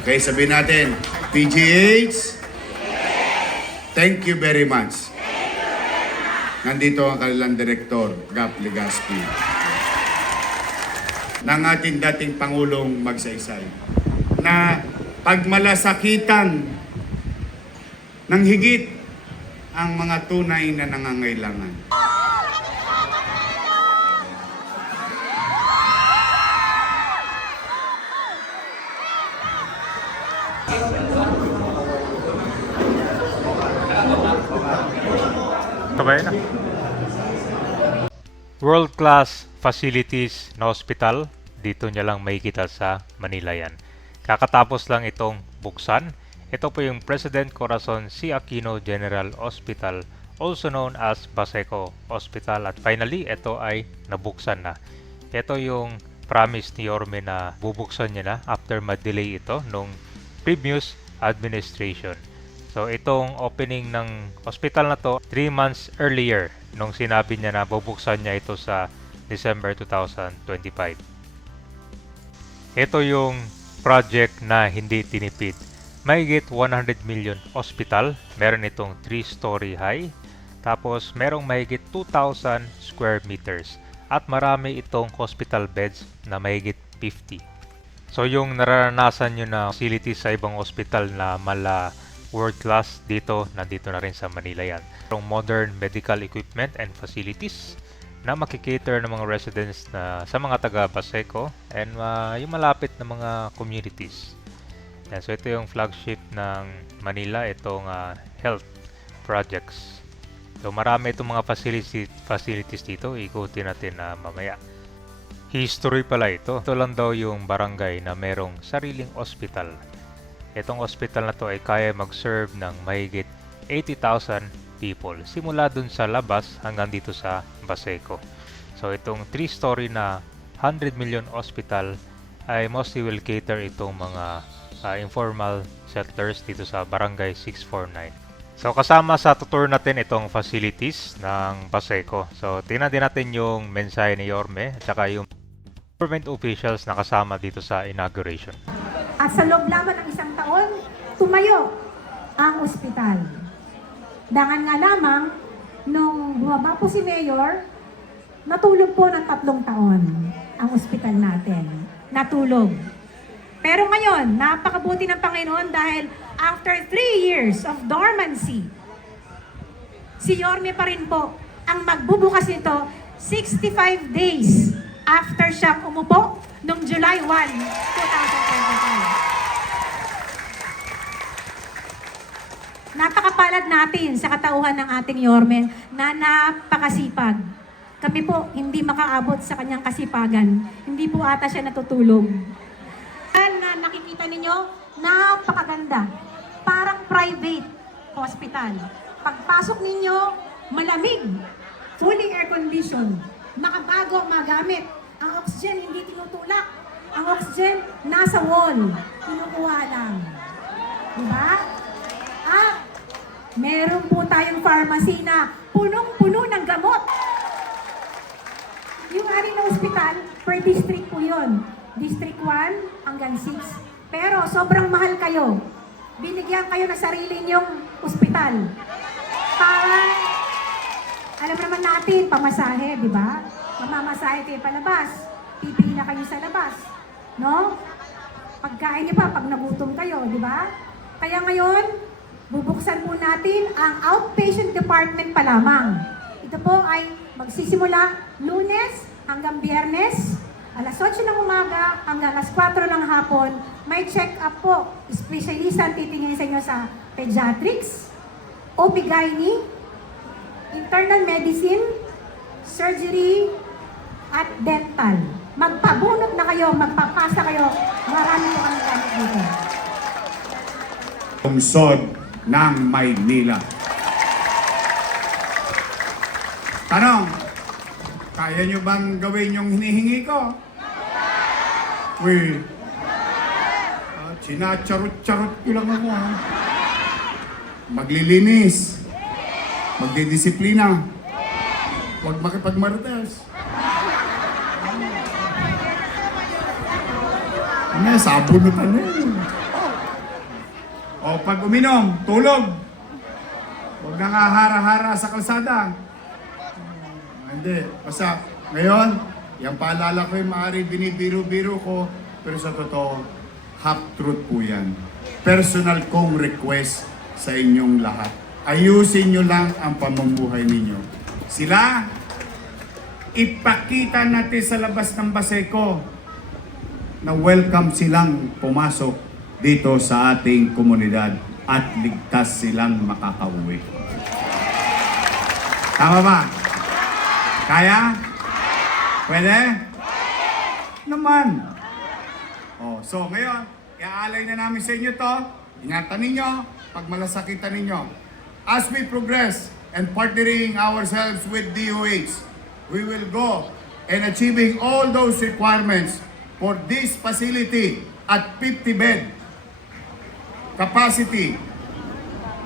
Okay, sabihin natin, PGH, thank you very much. Nandito ang kanilang direktor, Gap Legaspi, ng ating dating Pangulong Magsaysay, na pagmalasakitan ng higit ang mga tunay na nangangailangan. Sabay na. World-class facilities na hospital, dito niya lang makikita sa Manila yan. Kakatapos lang itong buksan. Ito po yung President Corazon C. Aquino General Hospital, also known as Baseco Hospital. At finally, ito ay nabuksan na. Ito yung promise ni Yorme na bubuksan niya na after ma-delay ito nung previous administration. So itong opening ng hospital na to 3 months earlier nung sinabi niya na bubuksan niya ito sa December 2025. Ito yung project na hindi tinipid. Mahigit 100 million hospital, meron itong 3-story high, tapos merong mahigit 2,000 square meters at marami itong hospital beds na mahigit 50. So yung nararanasan nyo na facilities sa ibang hospital na mala world class, nandito na rin sa Manila yan. Yung modern medical equipment and facilities na makikater ng mga residents na sa mga taga Baseco and yung malapit na mga communities. Yan, so ito yung flagship ng Manila, itong health projects. So marami itong mga facilities dito, ikutin natin na mamaya. History pala ito. Ito lang daw yung barangay na merong sariling hospital. Itong hospital na to ay kaya mag-serve ng mahigit 80,000 people. Simula dun sa labas hanggang dito sa Baseco. So itong 3-story na 100 million hospital ay mostly will cater itong mga informal settlers dito sa Barangay 649. So kasama sa tutur natin itong facilities ng Baseco. So tingnan din natin yung mensahe ni Yorme at saka yung government officials na kasama dito sa inauguration. At sa loob lamang ng isang taon, tumayo ang ospital. Dangan nga lamang, nung bumaba po si Mayor, natulog po ng 3 taon ang ospital natin. Natulog. Pero ngayon, napakabuti ng Panginoon dahil after 3 years of dormancy, si Yorme pa rin po ang magbubukas nito 65 days after siyang umupo noong July 1, 2025. Napakapalad natin sa katauhan ng ating Yorme na napakasipag. Kami po hindi makaabot sa kanyang kasipagan. Hindi po ata siya natutulog. Na nakikita ninyo, napakaganda. Parang private hospital. Pagpasok ninyo, malamig, fully air-conditioned, nakabago ang magamit. Ang oxygen hindi tinutulak. Ang oxygen nasa wall. Kinukuha lang. Diba? At meron po tayong pharmacy na punong-puno ng gamot. Yung ating na ospital, per district po yun. District 1 hanggang 6. Pero sobrang mahal kayo. Binigyan kayo ng sarili niyong ospital. Para, alam naman natin, pamasahe, di ba? Mamamasahe kayo palabas. Pipili na kayo sa labas. No? Pagkain niyo pa, pag nagutom kayo, di ba? Kaya ngayon, bubuksan po natin ang outpatient department pa lamang. Ito po ay magsisimula Lunes hanggang Biyernes, alas 8 ng umaga hanggang alas 4 ng hapon. May check-up po. Espesyalista ang titingin sa inyo sa pediatrics, OB-GYN, internal medicine, surgery, at dental. Magpabunot na kayo, magpapasa kayo. Marami po kami gamit dito. Lungsod ng Maynila. Tanong, kaya nyo bang gawin yung hinihingi ko? Uy, sinacharot-charot ko lang ako. Ha? Maglilinis, magdidisiplina, huwag makipagmarites. Ano, sabon na tanong. O pag uminom, tulog. Huwag nang hahara-hara sa kalsada. Hindi. Basta, ngayon, yung paalala ko yung maaari binibiro-biro ko, pero sa totoo, half truth po yan. Personal kong request sa inyong lahat. Ayusin nyo lang ang pamumuhay ninyo. Sila, ipakita natin sa labas ng Baseco na welcome silang pumasok dito sa ating komunidad at ligtas silang makakauwi. Tama ba? Kaya? Pwede? Naman. So ngayon, iaalay na namin sa inyo to. Ingatan ninyo, pagmalasakitan ninyo. As we progress and partnering ourselves with DOH, we will go and achieving all those requirements for this facility at 50 bed capacity,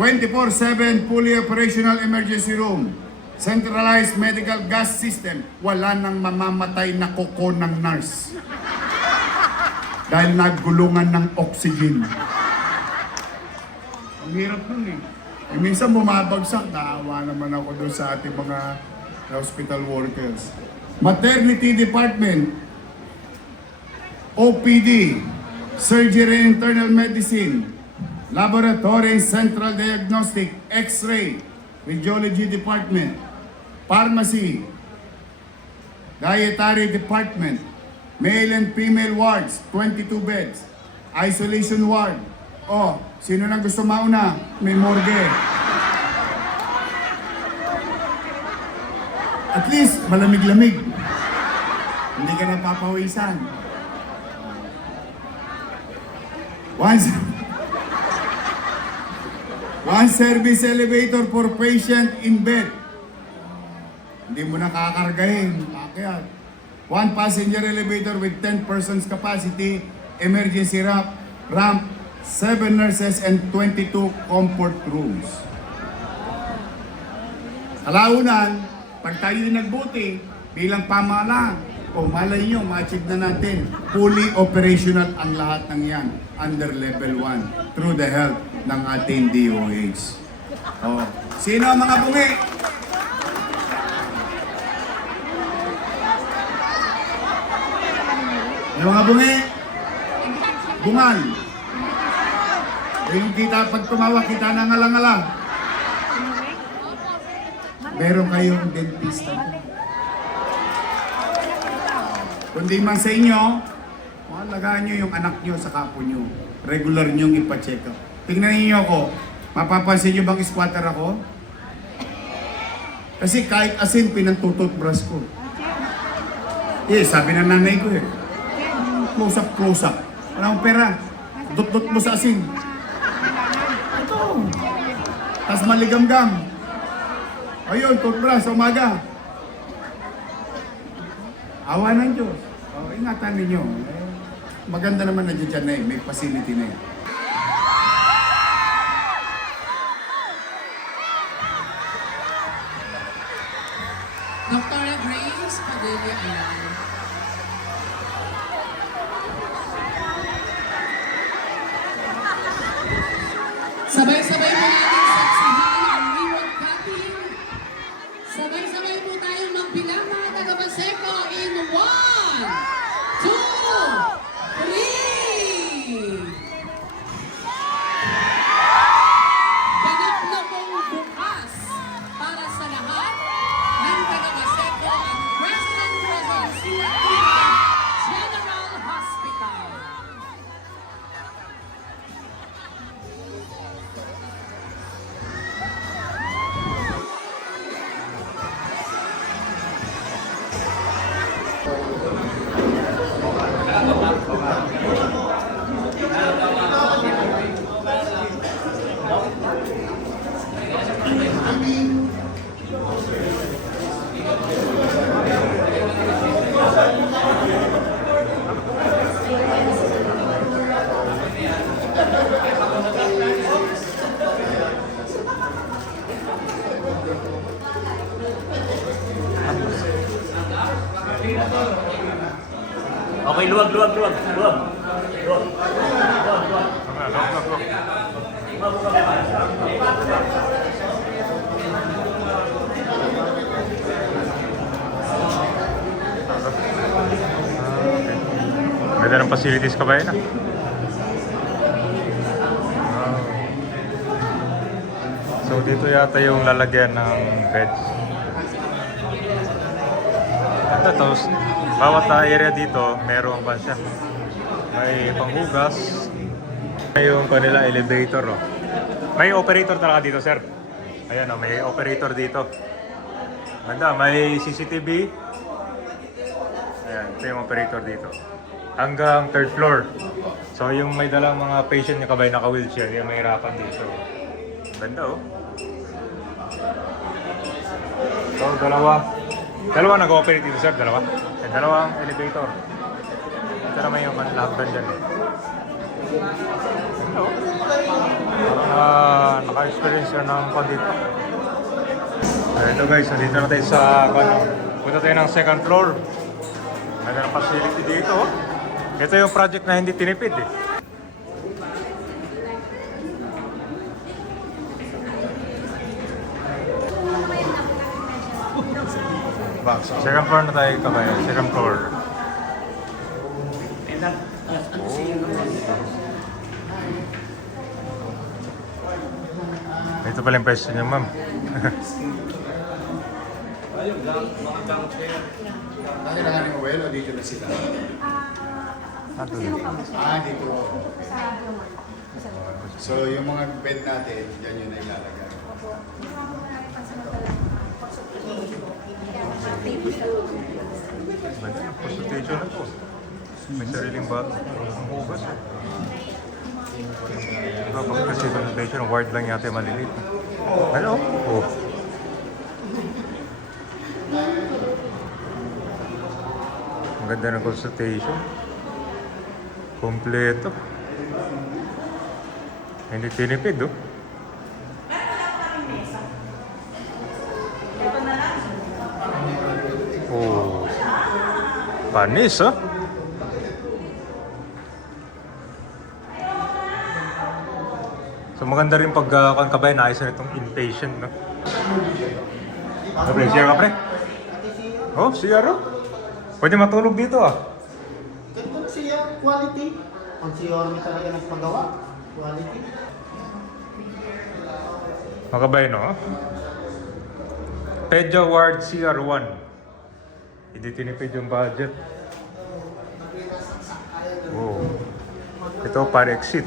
24/7 fully operational emergency room, centralized medical gas system. Wala nang mamamatay na kuko ng nurse dahil nagulungan ng oxygen. Ang hirap nun eh. Minsan bumabagsak, naawa naman ako doon sa ating mga hospital workers. Maternity department, OPD, surgery and internal medicine, laboratory, central diagnostic, x-ray, radiology department, pharmacy, dietary department, male and female wards, 22 beds, isolation ward. Oh, sino na gusto mauna? May morgue. At least, malamig-lamig. Hindi ka napapawisan. One service elevator for patient in bed. Hindi mo nakakargahin. Akyat. One passenger elevator with 10 persons capacity, emergency ramp, 7 nurses and 22 comfort rooms. Kalaunan, pag tayo'y nagbuti bilang pamahalaan, o malay nyo, ma-achieve na natin, fully operational ang lahat ng yan under level 1 through the help ng ating DOH. Oh. Sino ang mga bungi? Yung mga bungi? Bungal. Yung kita, pag tumawa, kita na ngalang-ngalang. Meron kayong dentista. Kundi man sa inyo, alagaan nyo yung anak nyo sa kapo nyo. Regular nyo ipa-check up. Tingnan niyo ako, mapapansin nyo bang squatter ako? Kasi kahit asin, pinantututbrush ko. Sabi ng nanay ko close up, close up. Walang pera. Dut-dut mo sa asin. Ito. Tapos maligam-gam. Ayun, toothbrush sa umaga. Awa ng Diyos. Ingatan ninyo. Maganda naman na dyan na may facility na yan. Dr. Grace Padilla Ayala. Sabay-sabay po natin saksihan ang reward cutting. Sabay-sabay po tayong magbilang mga taga-Baseco in 1, 2, 3. Ganap na pong bukas para sa lahat ng taga-Baseco ang President Quezon City General Hospital. Okay, luwag. Ganda ng facilities ka ba yun? So dito yata yung lalagyan ng beds. Ito, tapos bawat area dito meron pa siya. May panghugas. May yung kanila elevator. Oh. May operator talaga dito, sir. Ayan, oh, may operator dito. Ganda, may CCTV. Ayan, ito yung operator dito. Hanggang third floor. So yung may dalang mga patient niya kabay naka-wheelchair, yung mahirapan dito. Ganda, oh. So dalawa nag-operate dito, sir, dalawa. And dalawang elevator. Ito naman yung lahagdan dyan. Ganda, oh. Naka-experience yun ng dito. Ito guys, nandito na tayo sa punta tayo ng second floor. Ganda ng facility dito, oh. Ito yung project na hindi tinipid, eh. Second floor na tayo kabayan. Second floor. Ito pala yung pwesto niya, ma'am. Dahil na nga ni Mowel o dito na sila? Dito. So yung mga bed natin, dyan yun na ilalagay. Consultation na po. May sariling bago. Ang hugas, eh. Diba, kasi consultation, ward lang yata yung maliliit. Ano? Oh. Ang ganda ng consultation. Kompleto. Hindi tinipid, oh. Oh. Panis, oh. So maganda rin pag kabay naayos na itong inpatient, no? Pre, CR ka, pre? Oh, CR, oh. Pwede matulog dito, ah. Ganito na siya, quality. Ang si Yorme talaga nagpagawa, quality. Makabay, no? Pedja Ward CR1. Hindi tinipid yung budget. Wow. Ito para exit.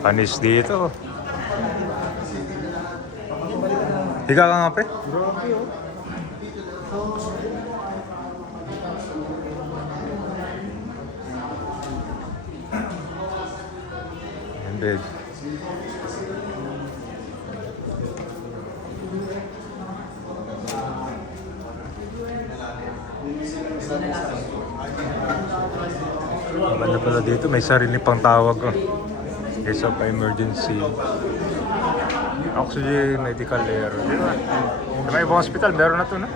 Panis dito. Higa ka nga, pre? And bed. Maganda pala dito, may sarili pang tawag, oh. Case of emergency. Oxygen, medical air. Diba? Diba ibang hospital, meron na to, no?